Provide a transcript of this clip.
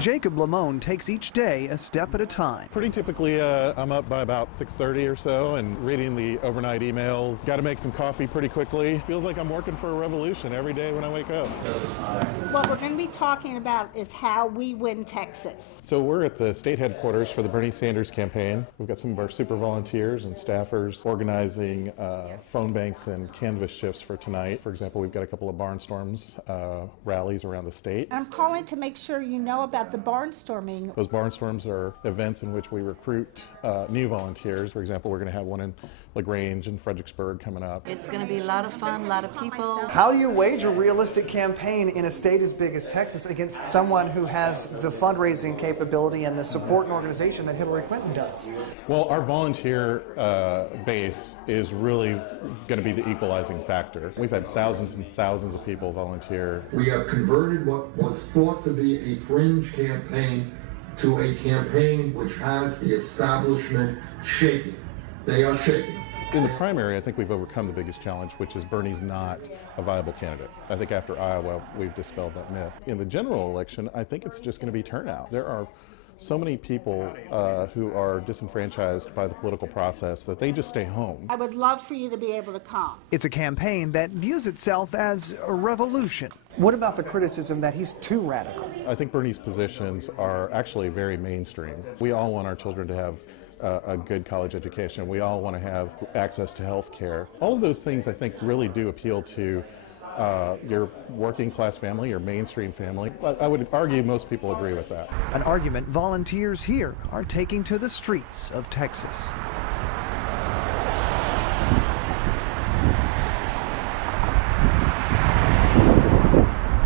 Jacob Lamone takes each day a step at a time. Pretty typically, I'm up by about 6:30 or so and reading the overnight emails. Got to make some coffee pretty quickly. Feels like I'm working for a revolution every day when I wake up. What we're going to be talking about is how we win Texas. So we're at the state headquarters for the Bernie Sanders campaign. We've got some of our super volunteers and staffers organizing phone banks and canvas shifts for tonight. For example, we've got a couple of barnstorms rallies around the state. I'm calling to make sure you know about the barnstorming. Those barnstorms are events in which we recruit new volunteers. For example, we're going to have one in LaGrange and Fredericksburg coming up. It's going to be a lot of fun, a lot of people. How do you wage a realistic campaign in a state as big as Texas against someone who has the fundraising capability and the support and organization that Hillary Clinton does? Well, our volunteer base is really going to be the equalizing factor. We've had thousands and thousands of people volunteer. We have converted what was thought to be a fringe campaign to a campaign which has the establishment shaking. They are shaking. In the primary, I think we've overcome the biggest challenge, which is Bernie's not a viable candidate. I think after Iowa, we've dispelled that myth. In the general election, I think it's just going to be turnout. There are so many people who are disenfranchised by the political process that they just stay home. I would love for you to be able to come. It's a campaign that views itself as a revolution. What about the criticism that he's too radical? I think Bernie's positions are actually very mainstream. We all want our children to have a good college education. We all want to have access to health care. All of those things, I think, really do appeal to your working class family, your mainstream family. I would argue most people agree with that. An argument volunteers here are taking to the streets of Texas.